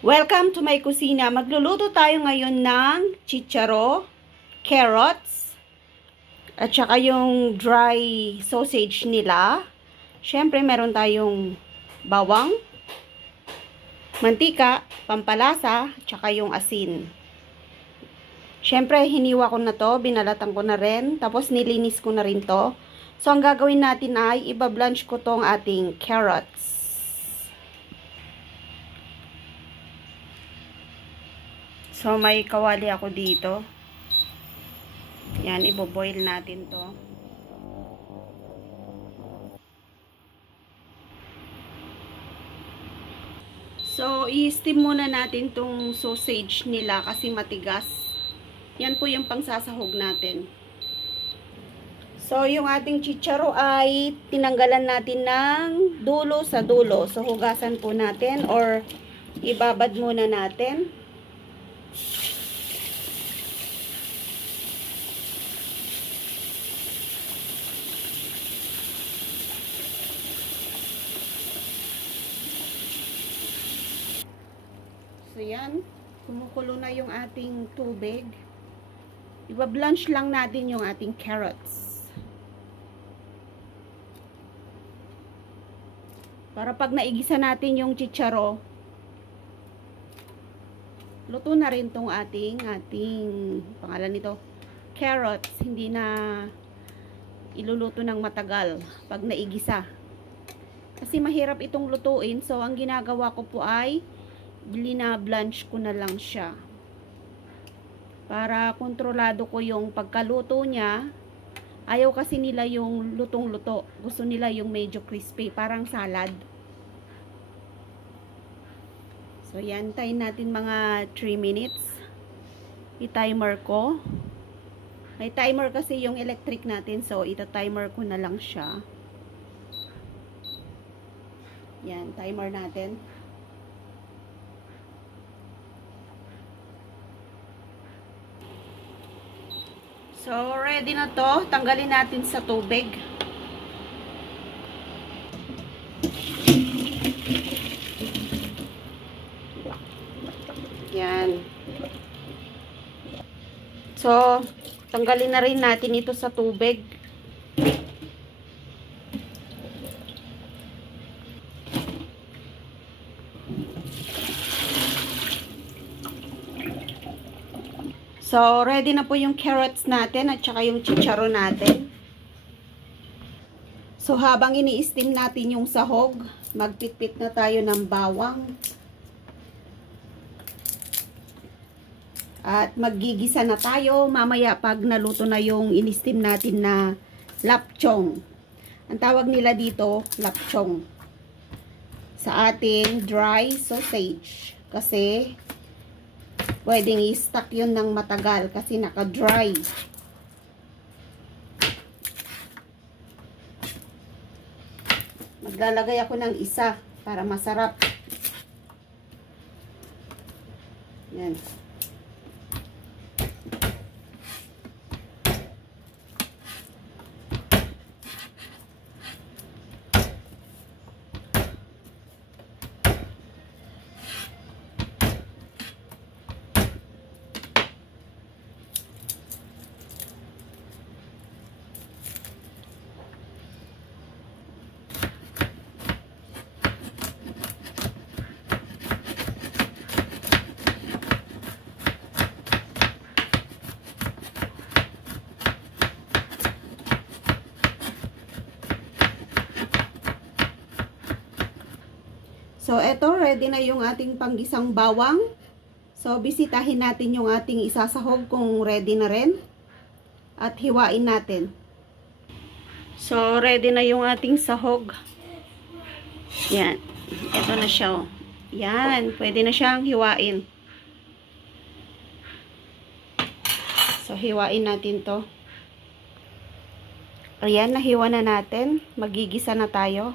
Welcome to my kusina. Magluluto tayo ngayon ng chicharo, carrots, at saka yung dry sausage nila. Siyempre, meron tayong bawang, mantika, pampalasa, at saka yung asin. Siyempre, hiniwa ko na to, binalatan ko na rin, tapos nilinis ko na rin to. So, ang gagawin natin ay ibablanch ko tong ating carrots. So, may kawali ako dito. Yan, iboboil natin to. So, i-steam muna natin tong sausage nila kasi matigas. Yan po yung pangsasahog natin. So, yung ating chicharo ay tinanggalan natin ng dulo sa dulo. So, hugasan po natin or ibabad muna natin. So, yan. Kumukulo na yung ating tubig. Ibablanch lang natin yung ating carrots. Para pag naigisa natin yung chicharo, luto na rin tong ating pangalan nito, carrots. Hindi na iluluto ng matagal pag naigisa. Kasi mahirap itong lutuin. So, ang ginagawa ko po ay blanch ko na lang siya. Para kontrolado ko yung pagkaluto niya. Ayaw kasi nila yung lutong-luto. Gusto nila yung medyo crispy. Parang salad. So, yan. Tayin natin mga 3 minutes. I-timer ko. May timer kasi yung electric natin. So, ita-timer ko na lang siya. Yan. Timer natin. So, ready na to. Tanggalin natin sa tubig. Yan. So, tanggalin na rin natin ito sa tubig. So, ready na po yung carrots natin at saka yung chicharo natin. So, habang ini-steam natin yung sahog, magpitpit na tayo ng bawang. At maggigisa na tayo mamaya pag naluto na yung in-steam natin na lapchong. Ang tawag nila dito, lapchong. Sa ating dry sausage. Kasi pwedeng i-stack yun ng matagal kasi naka-dry. Maglalagay ako ng isa para masarap. Yan. So, eto, ready na yung ating panggisang bawang. So, bisitahin natin yung ating isasahog kung ready na rin. At hiwain natin. So, ready na yung ating sahog. Yan. Eto na siya. Yan. Pwede na siyang hiwain. So, hiwain natin to. Ayan, nahiwa na natin. Magigisa na tayo.